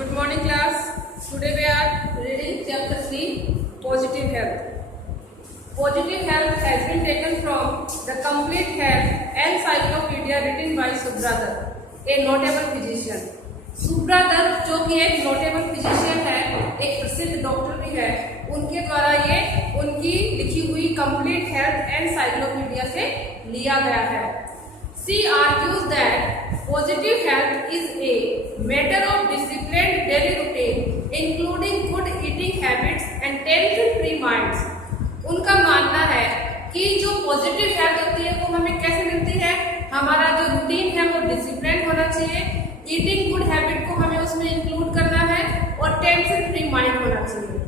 Good morning class. Today we are reading chapter 3, Positive Health. Positive Health has been taken from the Complete Health Encyclopedia written by Subhra Dutt, a notable physician. Subra Dutt जो कि एक notable physician है, एक प्रसिद्ध doctor भी है, उनके द्वारा ये उनकी लिखी हुई कंप्लीट हेल्थ एनसाइक्लोपीडिया से लिया गया है. She argues that positive health is a matter of disciplined daily routine, including good eating habits and tension-free minds. उनका मानना है कि जो पॉजिटिव हेल्थ होती है वो हमें कैसे मिलती है, हमारा जो रूटीन है वो डिसिप्लिन होना चाहिए, ईटिंग गुड हैबिट को हमें उसमें इंक्लूड करना है और टेंशन फ्री माइंड होना चाहिए.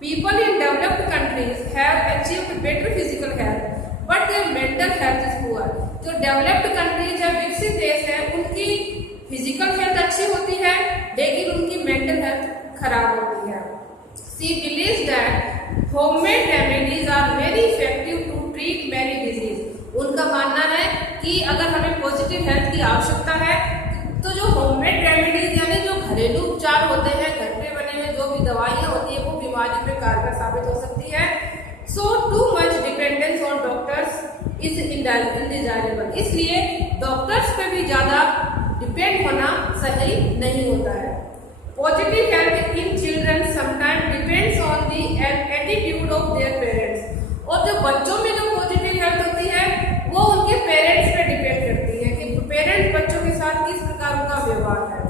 People in developed countries have achieved better physical health but their mental health is poor. जो डेवलप्ड कंट्रीज है, विकसित देश है, उनकी फिजिकल हेल्थ अच्छी होती है लेकिन उनकी मेंटल हेल्थ खराब होती है. She believes that homemade remedies are very effective to treat many disease. उनका मानना है कि अगर हमें पॉजिटिव हेल्थ की आवश्यकता है तो जो होममेड रेमेडीज यानी जो घरेलू उपचार होते हैं, घर पे बने हुए जो भी दवाइयाँ होती है वो बीमारी में कारगर साबित हो सकती है. So too much dependence on doctors is undesirable. इसलिए डॉक्टर्स पे भी ज्यादा डिपेंड होना सही नहीं होता है. Positive health in children sometime depends on the attitude of their parents. और जो बच्चों में जो पॉजिटिव हेल्थ होती है वो उनके पेरेंट्स पे डिपेंड करती है कि पेरेंट्स बच्चों के साथ किस प्रकार उनका व्यवहार है.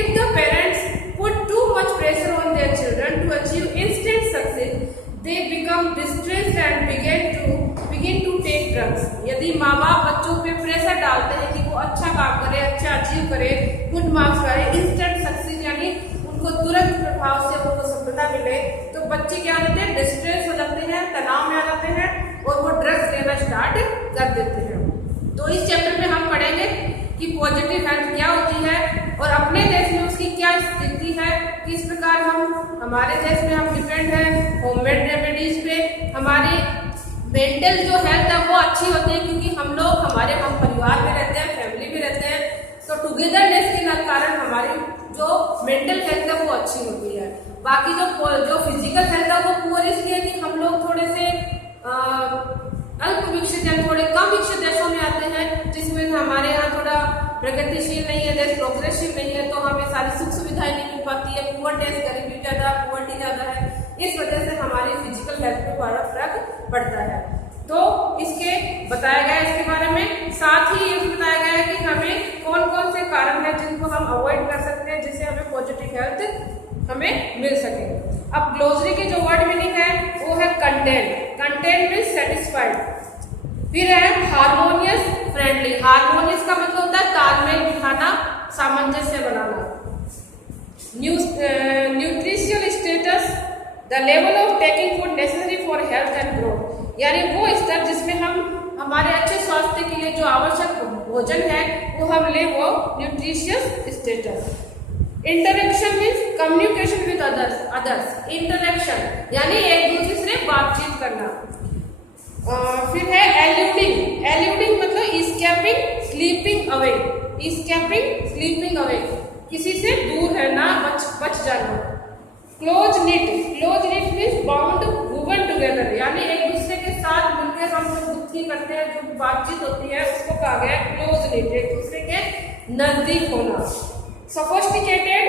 If the parents put too much pressure on their children to achieve instant success they become distressed and begin to take drugs. यदि माँ बाप बच्चों पे प्रेशर डालते हैं कि वो अच्छा काम करे, अच्छा अचीव करे, गुड मार्क्स करे, इंस्टेंट सक्सेस यानी उनको तुरंत प्रभाव से उनको सफलता मिले, तो बच्चे क्या होते हैं, डिस्ट्रेस हो जाते हैं, तनाव में आ जाते हैं और वो ड्रग्स लेना स्टार्ट कर देते हैं. तो इस चैप्टर में हम पढ़ेंगे कि पॉजिटिव हेल्थ क्या होती है और अपने देश में उसकी क्या स्थिति है, किस प्रकार हमारे देश में हम डिपेंड है होममेड रेमेडीज पे. हमारी मेंटल जो हेल्थ है वो अच्छी होती है क्योंकि हम परिवार में रहते हैं, फैमिली में रहते हैं, तो टुगेदरनेस के कारण हमारी जो मेंटल हेल्थ है वो अच्छी होती है. बाकी जो फिजिकल हेल्थ है वो पुअर इसलिए कि हम लोग थोड़े से अल्प विकसित या थोड़े कम विकसित देशों में आते हैं जिसमें हमारे यहाँ थोड़ा प्रगतिशील नहीं है, देश प्रोग्रेसिव नहीं है, तो हमें सारी सुख सुविधाएं नहीं मिल पाती है. पुअर देश, गरीबी ज्यादा, पुअर्टी ज्यादा है, इस वजह से हमारी फिजिकल हेल्थ पे बड़ा फर्क पड़ता है. तो इसके बताया गया इसके बारे में, साथ ही ये भी बताया गया है कि हमें कौन कौन से कारण है जिनको हम अवॉइड कर सकते हैं जिससे हमें पॉजिटिव हेल्थ हमें मिल सके. अब ग्लोसरी के जो वर्ड मीनिंग है वो है कंटेंट. Content means satisfied. फिर है हार्मोनियस, फ्रेंडली. हार्मोनियस का मतलब होता है तालमेल बिठाना, सामंजस्य बनाना. Nutritional status, the level of taking food necessary for health and growth. यानी वो स्तर जिसमें हम हमारे अच्छे स्वास्थ्य के लिए जो आवश्यक भोजन है वो हम ले, वो nutritious status. Interaction means communication with others. Interaction यानी एक दूसरे से बातचीत करना. फिर है एल्यूडिंग. एल्यूडिंग मतलब escaping, slipping away. Escaping, slipping away, किसी से दूर है ना, बच जाना. Close knit. Close knit means bound, woven together, यानी एक दूसरे के साथ मिलकर हम जो गुत्थी करते हैं, जो बातचीत होती है उसको कहा गया है क्लोज निट, एक दूसरे के नजदीक होना. Sophisticated,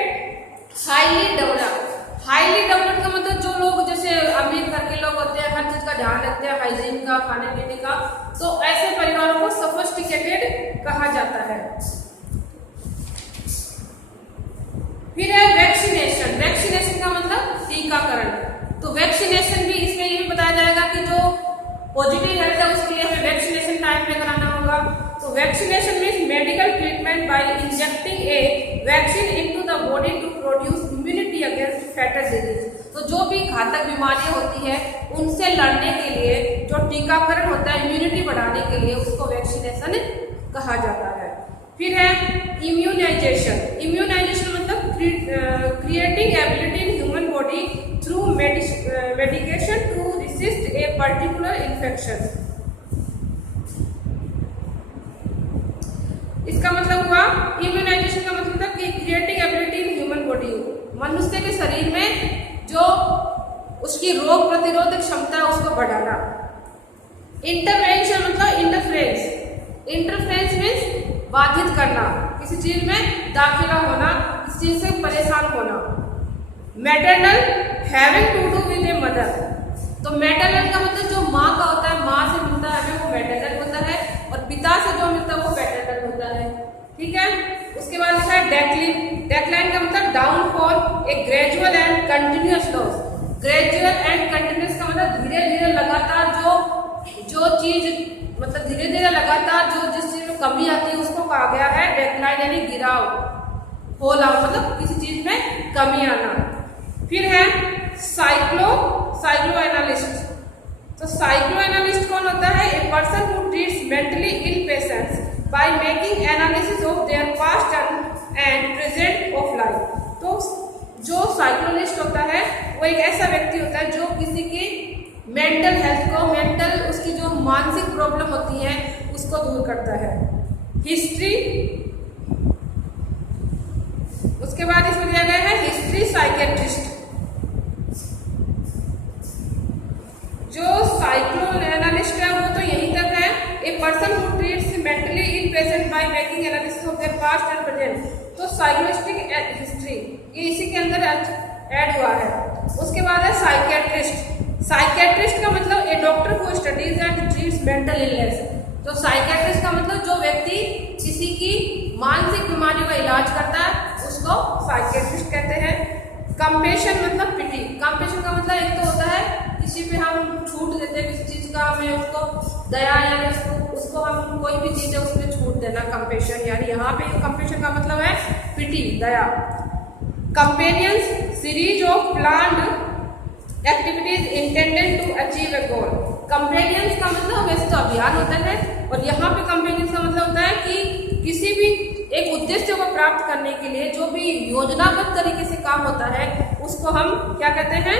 highly developed. Highly developed का मतलब जो लोग जैसे अमीर घर के लोग होते हैं, हर चीज का ध्यान रखते हैं, हाइजीन का, खाने पीने का, तो ऐसे परिवारों को सोफिस्टिकेटेड कहा जाता है. फिर है वैक्सीनेशन. वैक्सीनेशन का मतलब टीकाकरण. तो वैक्सीनेशन भी इसमें ये भी बताया जाएगा कि जो पॉजिटिव हेल्थ है उसके लिए हमें वैक्सीनेशन टाइम पे कराना होगा. तो vaccination means medical treatment by injecting a vaccine into the body to produce immunity against fatal disease. तो जो भी घातक बीमारियां होती है उनसे लड़ने के लिए जो टीकाकरण होता है इम्यूनिटी बढ़ाने के लिए, उसको वैक्सीनेशन कहा जाता है. फिर है इम्यूनाइजेशन. इम्यूनाइजेशन मतलब creating ability in human body through medication to resist a particular infection. इसका मतलब हुआ इम्यूनाइजेशन का मतलब कि creating ability in human body, मनुष्य के शरीर में जो उसकी रोग प्रतिरोधक क्षमता है उसको बढ़ाना। इंटरवेंशन मतलब इंटरफ्रेंस। इंटरफ्रेंस मीन्स बाधित करना, किसी चीज में दाखिला होना, किसी चीज से परेशान होना। Maternal having to do with a mother, तो मैटरनल का मतलब जो माँ का होता है, माँ से मिलता है वो मैटरनल होता है, और पिता से जो मिलता है वो पैटर्नल होता है। ठीक है। उसके बाद लिखा है डेक्लिन। डेक्लाइन का मतलब downfall, A gradual and continuous loss. Gradual and continuous का मतलब धीरे धीरे लगातार जो चीज मतलब धीरे धीरे लगातार जो जिस चीज में कमी आती है उसको कहा गया है डेक्लाइन, यानी गिराव, होल आउट मतलब किसी चीज में कमी आना। फिर है साइक्लो एनालिस्ट। तो साइक्लो एनालिस्ट कौन होता है? A person who treats mentally ill patients by making analysis of their past and present of life. तो जो साइकोलॉजिस्ट होता है वो एक ऐसा व्यक्ति होता है जो किसी की मेंटल हेल्थ को, मेंटल उसकी जो मानसिक प्रॉब्लम होती है उसको दूर करता है। हिस्ट्री, उसके बाद इसमें दिया गया है हिस्ट्री साइकेट्रिस्ट। जो साइक्लो एनालिस्ट है वो तो यहीं तक है। A person who treats mentally ill patient by making analysis of their past and present. तो साइकोलॉजिस्टिक हिस्ट्री ये इसी के अंदर ऐड हुआ है। उसके बाद है साइकेट्रिस्ट। साइकेट्रिस्ट का मतलब a doctor who studies and treats mental illness. तो साइकेट्रिस्ट का मतलब जो व्यक्ति किसी की मानसिक बीमारी का इलाज करता है उसको साइकेट्रिस्ट कहते हैं। कंपेशन मतलब पिटी। कंपेशन का मतलब एक तो होता है किसी पे हम छूट देते हैं, किसी चीज का हमें उसको दया, यानी उसको हम कोई भी चीज है उसमें छूट देना, कंपेशन। यानी यहाँ पे कंपेशन का मतलब है पिटी, दया। Companions series of planned activities intended to achieve a goal. Companions का मतलब वैसे तो अभियान होता है, और यहाँ पे कंपेनियंस का मतलब होता है कि किसी भी एक उद्देश्य को प्राप्त करने के लिए जो भी योजनाबद्ध तरीके से काम होता है उसको हम क्या कहते हैं?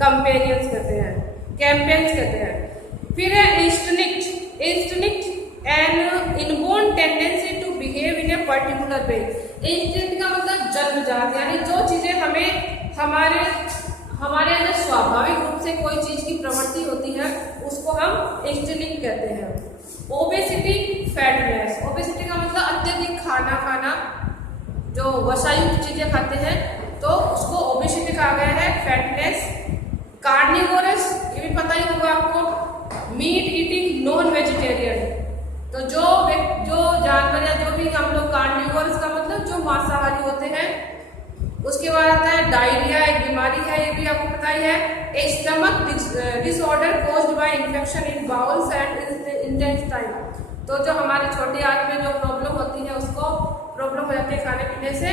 कंपेनियंस कहते हैं, कैंपेन्स कहते हैं। फिर है instinct. Instinct an inborn tendency to behave in a particular way. Instinct का मतलब जन्मजात, यानी जो चीजें हमें हमारे अंदर स्वाभाविक रूप से कोई चीज की प्रवृत्ति होती है उसको हम इंस्टिंक्ट कहते हैं। Obesity, fatness. ओबेसिटी का मतलब अत्यधिक खाना खाना, जो वसायुक्त चीजें खाते हैं तो उसको ओबेसिटी कहा गया है। फैटनेस। कार्निवोरस, ये भी पता ही होगा आपको, मीट ईटिंग नॉन वेजिटेरियन। तो जो जानवर या जो भी हम लोग, कार्निवोरस का मतलब जो मांसाहारी होते हैं। उसके बाद आता है डायरिया, एक बीमारी है, ये भी आपको पता ही है। A stomach disorder caused by infection in bowels and intestine. तो जो हमारे छोटे आंत में जो प्रॉब्लम होती है उसको प्रॉब्लम हो जाती है खाने पीने से,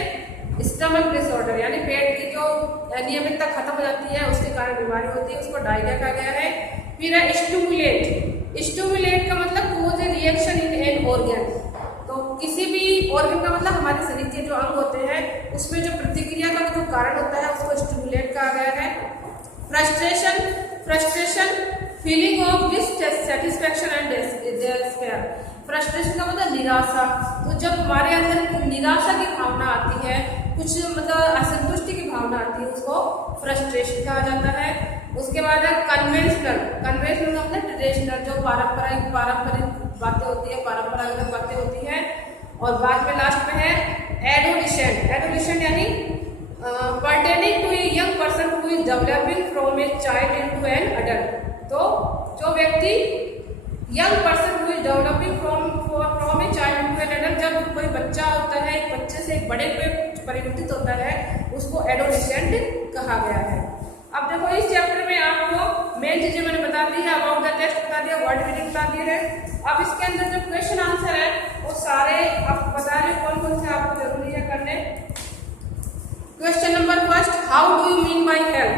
स्टमक डिसऑर्डर यानी पेट की जो नियमितता खत्म हो जाती है उसके कारण बीमारी होती है, उसको डायरिया कहा गया है। फिर है स्टिमुलेट। स्टिमुलेट का मतलब cause a reaction in an organ. तो किसी भी ऑर्गन का मतलब हमारे शरीर के जो अंग होते हैं उसमें जो प्रतिक्रिया का जो कारण होता है उसको स्टिमुलेट कहा गया है। Frustration feeling of dissatisfaction and despair. Frustration का मतलब निराशा। तो जब हमारे अंदर निराशा की भावना आती है, कुछ मतलब असंतुष्टि की भावना आती है, उसको फ्रस्ट्रेशन कहा जाता है। उसके बाद है कन्वेंशनल। कन्वेंशनल का मतलब ट्रेडिशनल, जो पारंपरिक बातें होती है, परंपरागत बातें होती हैं। और बाद में लास्ट में है एडोलेसेंट। एडोलेसेंट यानी pertaining to a young person who is developing from a child into an adult. तो जो व्यक्ति young person who is developing from a child into an adult, जब कोई बच्चा होता है एक बच्चे से एक बड़े पे परिवर्तित होता है उसको एडोलेसेंट कहा गया है। अब देखो इस चैप्टर में आपको मेन चीजें मैंने बता दी है, अबाउट द टेक्स्ट बता दिया, वर्ड मीनिंग बता दिए है। अब इसके अंदर जो क्वेश्चन आंसर है वो सारे आप बता रहे कौन कौन से आपको जरूरी है करने। Question number first, how do you mean by health?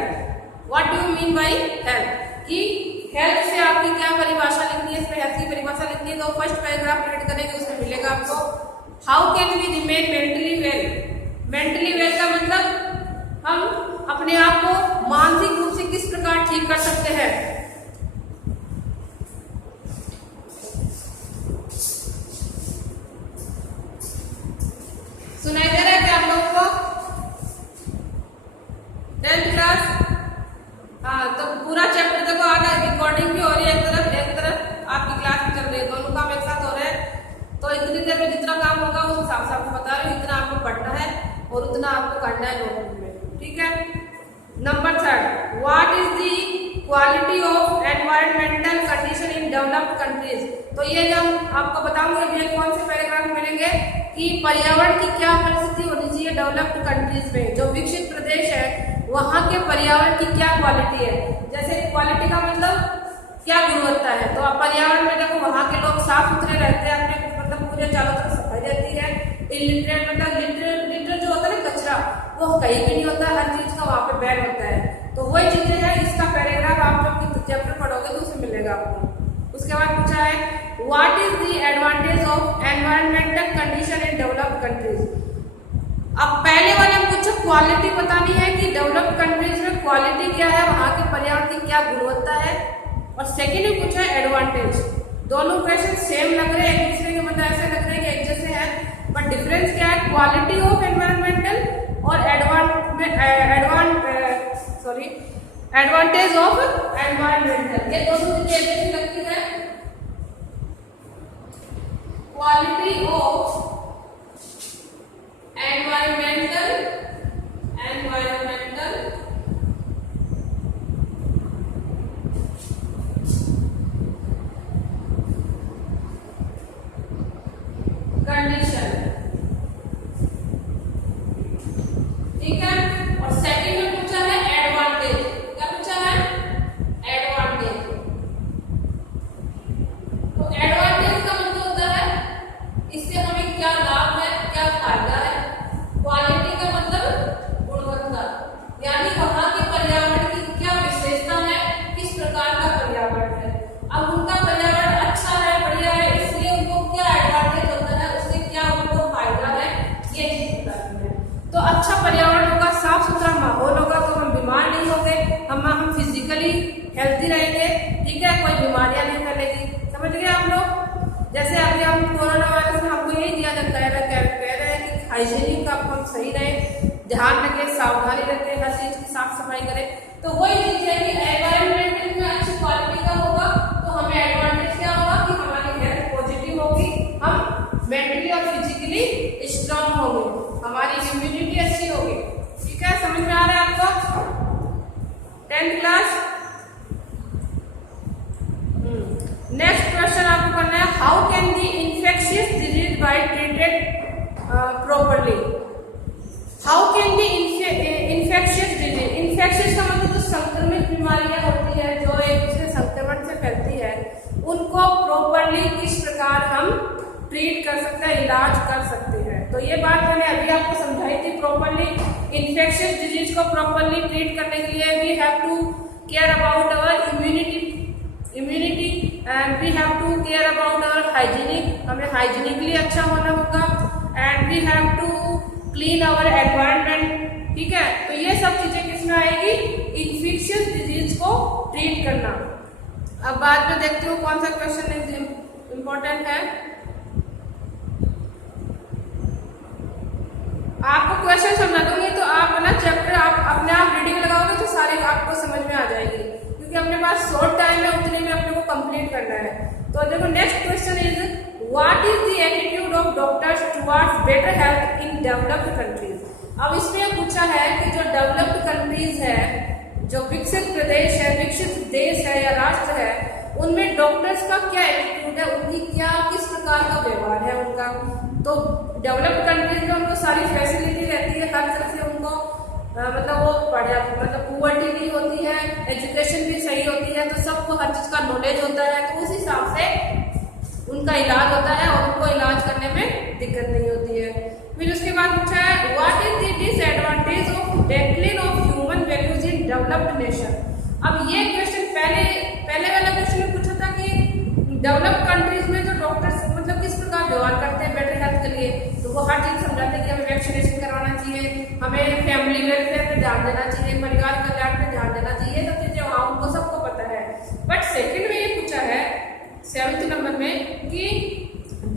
What do you mean by health? कि हेल्थ से आपकी क्या परिभाषा लिखनी है, इसमें हेल्थ की परिभाषा लिखनी है। तो फर्स्ट पैराग्राफ रीड करेंगे उसमें मिलेगा आपको how can we remain mentally well. Mentally well का मतलब हम अपने आप को मानसिक रूप से किस प्रकार ठीक कर सकते हैं। सुनाई दे रहा है क्या आप लोगों को? 10th class. हाँ, तो पूरा चैप्टर देखो आगे रिकॉर्डिंग भी हो रही है, एक तरफ आपकी क्लास भी चल रही है, दोनों काम एक साथ हो रहे हैं। तो इतनी देर में जितना काम होगा उस हिसाब से आपको बता रही हूँ, इतना आपको पढ़ना है और उतना आपको करना है नोटबुक में, ठीक है। Number 3, what is the quality of environmental condition in developed countries. तो ये जब आपको बताऊंगी अभी कौन से पैराग्राफ मिलेंगे कि पर्यावरण की क्या परिस्थिति होनी चाहिए डेवलप्ड कंट्रीज में, जो विकसित प्रदेश है वहाँ के पर्यावरण की क्या क्वालिटी है। जैसे क्वालिटी का मतलब क्या गुणवत्ता है, तो आप पर्यावरण में देखो वहाँ के लोग साफ सुथरे रहते हैं, अपने मतलब पूरे चारों तरफ सफाई रहती है। इलिटरेट मतलब लिटर जो होता है ना कचरा, वो कहीं भी नहीं होता, हर चीज का वहाँ पे बैन होता है। तो वही चीजें हैं, इसका पैराग्राफ आप जब चैप्टर पढ़ोगे तो उसमें मिलेगा आपको। उसके बाद पूछा है what is the advantage of environmental condition in developed countries. अब पहले वाले में कुछ क्वालिटी बतानी है कि डेवलप्ड कंट्रीज में क्वालिटी क्या है, वहाँ के पर्यावरण की क्या गुणवत्ता है, और सेकेंड में पूछा है एडवांटेज। दोनों क्वेश्चन सेम लग रहे हैं, एक दूसरे के मतलब ऐसे लग रहे हैं कि एक जैसे हैं, बट डिफरेंस क्या है, क्वालिटी ऑफ एनवायरमेंटल और एडवांटेज ऑफ एनवायरमेंटल, ये दोनों चीजें एक जैसी लगती है। क्वालिटी ऑफ एनवायरमेंटल कंडीशन, ठीक है। और सेकंड में पूछा है एडवांटेज। क्या पूछा है? एडवांटेज। तो एडवांटेज का मतलब होता है इससे हमें क्या लाभ है, क्या फायदा है। क्वालिटी का मतलब गुणवत्ता, यानी वहां के पर्यावरण की क्या विशेषता है, किस प्रकार का पर्यावरण है। अब उनका पर्यावरण अच्छा है, बढ़िया है, इसलिए उनको क्या एडवांटेज होता है, उससे क्या उनको फायदा है, ये चीज बतानी है। तो अच्छा पर्यावरण होगा, साफ सुथरा माहौल होगा, तो हम बीमार नहीं होंगे, हम फिजिकली हेल्थी रहेंगे, ठीक है, कोई बीमारियां नहीं फैलेगी। समझ गए आप लोग। जैसे अभी हम कोरोना वायरस में हमको यही दिया जाता है, कह रहे हैं कि हाइजीनिक का हम सही रहे, ध्यान रखें, सावधानी रखें, हर चीज की साफ सफाई करें। तो वही चीज है कि एनवायरमेंट में अच्छी क्वालिटी का होगा तो हमें एडवांटेज क्या होगा कि हमारी हेल्थ पॉजिटिव होगी, हम मेंटली और फिजिकली स्ट्रांग होंगे, हमारी इम्यूनिटी अच्छी होगी, ठीक है। समझ में आ रहा है आपको 10th क्लास। नेक्स्ट क्वेश्चन आपको करना है how can the infectious disease bye treated properly. How can the infectious disease, infectious का मतलब जो संक्रमित बीमारियां होती है, जो एक दूसरे संक्रमण से फैलती है, उनको प्रॉपर्ली किस प्रकार हम ट्रीट कर सकते हैं, इलाज कर सकते हैं। तो ये बात मैंने अभी आपको समझाई थी। प्रॉपर्ली इन्फेक्शियस डिजीज को प्रॉपर्ली ट्रीट करने के लिए we have to care about our immunity and we have to care about our hygienic, हमें हाइजीनिकली अच्छा होना होगा, and we have to clean our environment, ठीक है। तो ये सब चीजें किसमें आएगी, इन्फेक्शियस डिजीज को ट्रीट करना। अब बाद में देखते हो कौन सा क्वेश्चन इंपॉर्टेंट है। आपको क्वेश्चन समझा दूंगी तो आप ना चैप्टर आप अपने आप रीडिंग लगाओगे तो सारे आपको समझ में आ जाएगी, क्योंकि अपने पास शॉर्ट टाइम है, उतने में अपने को कंप्लीट करना है। तो देखो next question is what is the attitude of doctors towards better health in developed countries. अब इसमें पूछा है कि जो डेवलप्ड कंट्रीज है, जो विकसित प्रदेश है, विकसित देश है या राष्ट्र है, उनमें डॉक्टर्स का क्या एटीट्यूड है, उनकी क्या किस प्रकार का व्यवहार है उनका। तो डेवलप्ड कंट्रीज में उनको सारी फैसिलिटी रहती है, हर तरह से उनको मतलब वो पढ़ा मतलब पुअर्टी नहीं होती है, एजुकेशन भी सही होती है, तो सबको हर चीज का नॉलेज होता है, तो उस हिसाब से उनका इलाज होता है और उनको इलाज करने में दिक्कत नहीं होती है। फिर उसके बाद पूछा है what is the disadvantage of decline of human values in developed nation. अब ये क्वेश्चन पहले वाला क्वेश्चन में पूछा था कि डेवलप्ड कंट्रीज में जो डॉक्टर्स मतलब किस प्रकार व्यवहार करते हैं बेटर हेल्थ के लिए, तो वो हर चीज समझाते हैं कि हमें वैक्सीनेशन करवाना चाहिए, हमें फैमिली वेलफेयर पे ध्यान देना चाहिए, परिवार कल्याण पे ध्यान देना चाहिए, सब चीजें वहाँ उनको सबको पता है। बट सेकंड में ये पूछा है 7th नंबर में कि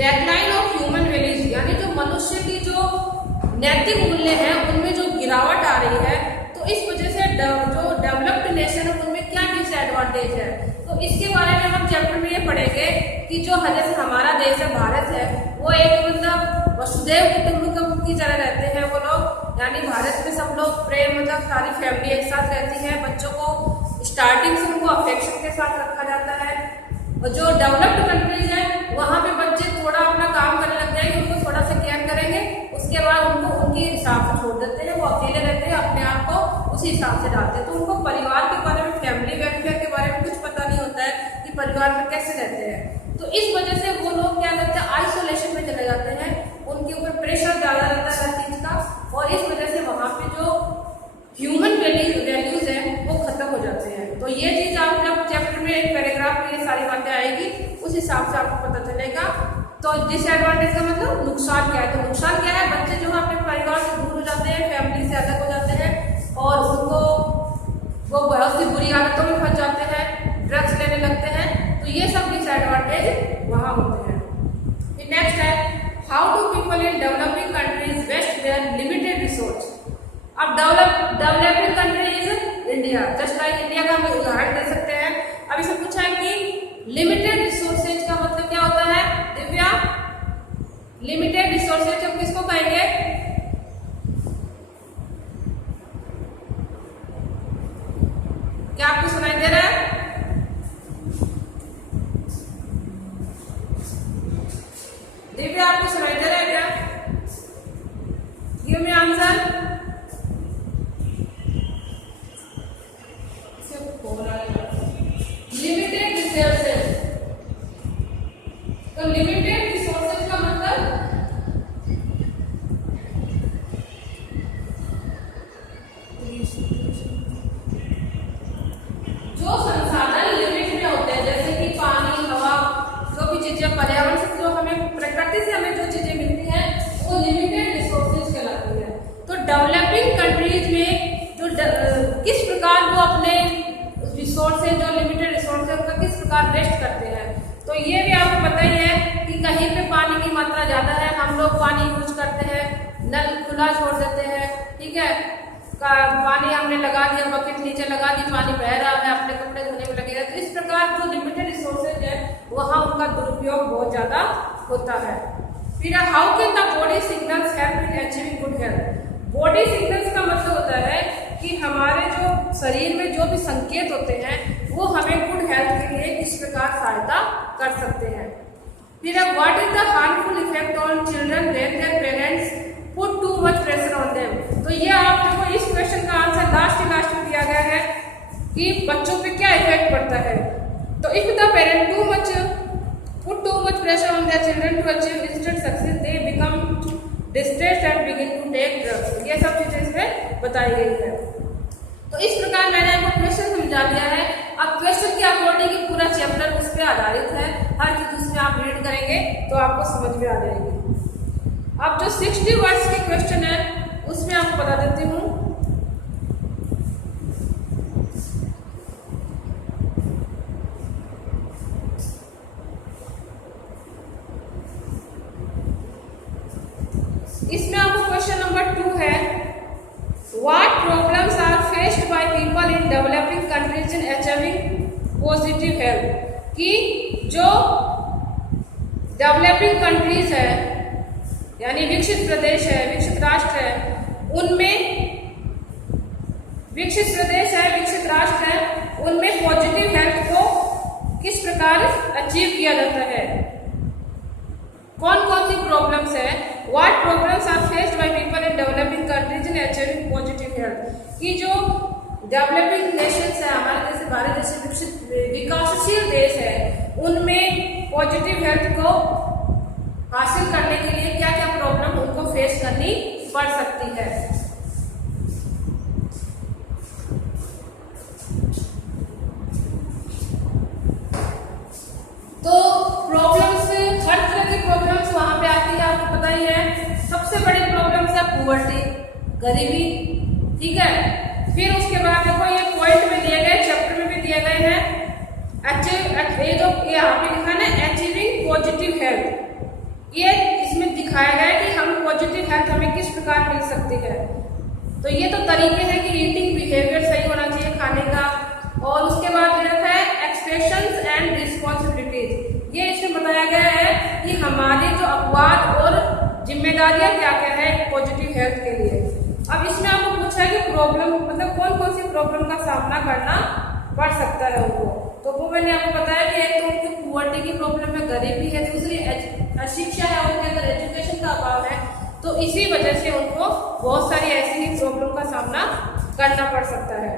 डेक्लाइन ऑफ ह्यूमन वैल्यूज, यानी जो मनुष्य की जो नैतिक मूल्य है उनमें जो गिरावट आ रही है, तो इस वजह से इसके बारे में हम चैप्टर में ये पढ़ेंगे कि जो जैसे हमारा देश है भारत है, वो एक मतलब वसुधैव कुटुंबकम की तरह रहते हैं वो लोग, यानी भारत में सब लोग प्रेम मतलब सारी फैमिली एक साथ रहती है। बच्चों को स्टार्टिंग से उनको अफेक्शन के साथ रखा जाता है। और जो डेवलप्ड कंट्रीज है वहाँ पे बच्चे थोड़ा अपना काम करने लग जाएंगे, उनको थोड़ा सा केयर करेंगे, उसके बाद उनको उनके हिसाब से छोड़ देते हैं, वो अकेले रहते हैं, अपने आप को उसी हिसाब से डालते हैं। तो उनको परिवार के बारे में, फैमिली वेलफेयर के बारे में कुछ पता नहीं होता है कि परिवार में कैसे रहते हैं। तो इस वजह से वो लोग क्या करते हैं, आइसोलेशन में चले जाते हैं, उनके ऊपर प्रेशर ज़्यादा रहता है हर चीज़ का, और इस वजह से वहाँ पे जो ह्यूमन वैल्यूज है वो खत्म हो जाते हैं। तो ये चीज आप जब चैप्टर में एक पैराग्राफ में ये सारी बातें आएगी, उस हिसाब से आपको पता चलेगा। तो डिसएडवांटेज का मतलब नुकसान क्या है, तो नुकसान क्या है, बच्चे जो है अपने परिवार से दूर हो जाते हैं, फैमिली से अलग हो जाते हैं, और उनको वो बहुत सी बुरी आदतों में फंस जाते हैं, ड्रग्स लेने लगते हैं। तो ये सब डिसएडवांटेज वहाँ होते हैं। नेक्स्ट है, how do people in developing countries waste their limited resource. अब developing country is India, just like India का हम उदाहरण दे सकते हैं। अब इसे पूछा है कि लिमिटेड रिसोर्सेज का मतलब क्या होता है दिव्या? लिमिटेड रिसोर्सेज हम किसको कहेंगे? क्या आपको सुनाई दे रहा है? दिव्या आपको सुनाई दे रहा है क्या? Give me answer. Limited resources, तो लिमिटेड रिसोर्सेज का मतलब जो संसाधन लिमिट में होते हैं, जैसे कि पानी, हवा, जो भी चीजें पर्यावरण से, जो हमें प्रकृति से हमें जो चीजें मिलती हैं वो लिमिटेड रिसोर्सेज कहलाती है। तो डेवलपिंग कंट्रीज में जो किस प्रकार वो अपने रिसोर्स है, जो लिमिटेड रिसोर्स है, उनका किस प्रकार वेस्ट करते हैं। तो ये भी आपको पता ही है कि कहीं पे पानी की मात्रा ज्यादा है, हम लोग पानी यूज करते हैं, नल खुला छोड़ देते हैं, ठीक है, पानी हमने लगा दिया, बकेट नीचे लगा दी, पानी बह रहा है, अपने कपड़े धोने में लगे। तो इस प्रकार जो लिमिटेड रिसोर्सेज है वहाँ उनका दुरुपयोग बहुत ज्यादा होता है। फिर how can the body signals help in achieving good health. Body signals का मतलब होता है कि हमारे जो शरीर में जो भी संकेत होते हैं वो हमें गुड हेल्थ के लिए किस प्रकार सहायता कर सकते हैं। फिर what is the harmful effect on children when their parents put too much pressure on them. तो ये आप देखो, इस क्वेश्चन का आंसर लास्ट में दिया गया है कि बच्चों पे क्या इफेक्ट पड़ता है। तो if the parent put too much pressure on their children to achieve instant success, they become distressed and begin to take drugs. ये सब चीजें इसमें बताई गई है। तो इस प्रकार मैंने आपको क्वेश्चन समझा दिया है। अब क्वेश्चन के अकॉर्डिंग पूरा चैप्टर उस पर आधारित है, हर चीज उसमें आप रीड करेंगे तो आपको समझ में आ जाएगी। अब जो 60 वर्ड्स के क्वेश्चन है उसमें आपको बता देती हूँ। इसमें आपको क्वेश्चन नंबर 2 है, what problems are faced by people in developing countries in achieving positive health. कि जो डेवलपिंग कंट्रीज है, यानी विकसित प्रदेश है, विकसित राष्ट्र है, उनमें विकसित प्रदेश है, विकसित राष्ट्र है, उनमें पॉजिटिव हेल्थ को किस प्रकार अचीव किया जाता है। कौन कौन सी प्रॉब्लम्स है, what problems are faced by people in developing countries in achieving positive health. कि जो डेवलपिंग नेशंस है, हमारे जैसे भारत जैसे विकसित विकासशील देश है, उनमें पॉजिटिव हेल्थ को हासिल करने के लिए क्या क्या प्रॉब्लम उनको फेस करनी पड़ सकती है। तो प्रॉब्लम्स, हर तरह की प्रॉब्लम्स वहां पे आती है, आपको पता ही है। सबसे बड़ी प्रॉब्लम्स है पुअर्टी, गरीबी, ठीक है। फिर उसके बाद देखो ये पॉइंट में दिए गए, चैप्टर में भी दिए गए हैं, यहाँ पे लिखा है अचीविंग पॉजिटिव हेल्थ। ये इसमें दिखाया गया है कि हम पॉजिटिव हेल्थ हमें किस प्रकार मिल सकती है। तो ये तो तरीके हैं कि ईटिंग बिहेवियर सही होना चाहिए खाने का, और उसके बाद रखा है एक्सपेक्टेशंस एंड रिस्पॉन्सिबिलिटीज। ये इसमें बताया गया है कि हमारे जो अपवाद और जिम्मेदारियां क्या क्या है पॉजिटिव हेल्थ के लिए। अब इसमें आपको पूछा है कि प्रॉब्लम मतलब कौन कौन सी प्रॉब्लम का सामना करना पड़ सकता है उनको। तो वो मैंने आपको बताया कि एक तो उनकी पुअर्टी की प्रॉब्लम है, गरीबी है, दूसरी अशिक्षा है, उनके अंदर एजुकेशन का अभाव है। तो इसी वजह से उनको बहुत सारी ऐसी प्रॉब्लम का सामना करना पड़ सकता है।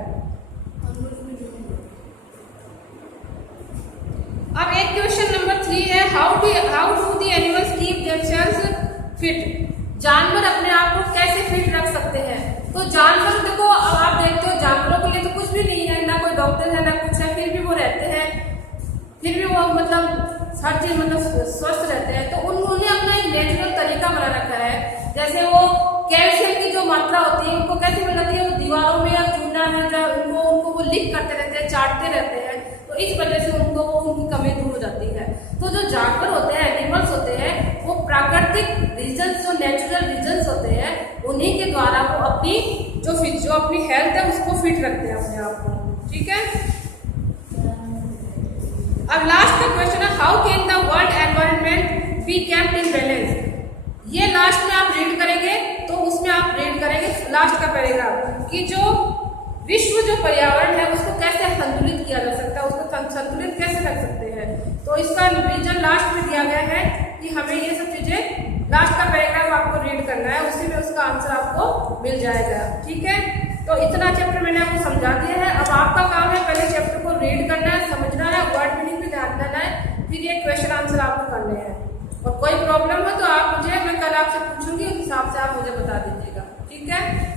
अब एक क्वेश्चन नंबर 3 है, how do the animals keep themselves fit. जानवर अपने आप को कैसे फिट रख सकते हैं। तो जानवर देखो, आप देखते हो जानवरों के लिए तो कुछ भी नहीं है, ना कोई डॉक्टर है ना कुछ है, फिर भी वो रहते हैं, फिर भी वो मतलब हर चीज मतलब स्वस्थ रहते हैं। तो उन्होंने अपना एक नेचुरल तरीका बना रखा है। जैसे वो कैल्शियम की जो मात्रा होती है उनको कैसे मिल जाती है, वो दीवारों में या चूना में जो उनको वो लीक करते रहते हैं, चाटते रहते हैं। तो इस वजह से उनको उनकी कमी दूर हो जाती है। तो जो जानवर होते हैं, एनिमल्स होते हैं, वो प्राकृतिक रीजन्स जो नेचुरल रीजन्स होते हैं उन्हीं के द्वारा वो अपनी जो अपनी हेल्थ है उसको फिट रखते हैं अपने आप को। ठीक है। अब लास्ट का क्वेश्चन है, how can the world environment be kept in balance. ये लास्ट में आप रीड करेंगे तो उसमें आप रीड करेंगे लास्ट का पैराग्राफ कि जो विश्व जो पर्यावरण है उसको कैसे संतुलित किया जा सकता है, उसको संतुलित कैसे रख सकते हैं। तो इसका रीजन लास्ट में दिया गया है कि हमें ये सब चीजें लास्ट का पैराग्राफ आपको रीड करना है, उसी में उसका आंसर आपको मिल जाएगा। ठीक है। तो इतना चैप्टर मैंने आपको समझा दिया है। अब आपका काम है पहले चैप्टर को रीड करना है, समझना है, वर्ड मीनिंग पे ध्यान देना है, फिर ये क्वेश्चन आंसर आपको करने हैं। और कोई प्रॉब्लम हो तो आप मुझे, मैं कल आपसे पूछूंगी, उस हिसाब से आप मुझे बता दीजिएगा। ठीक है।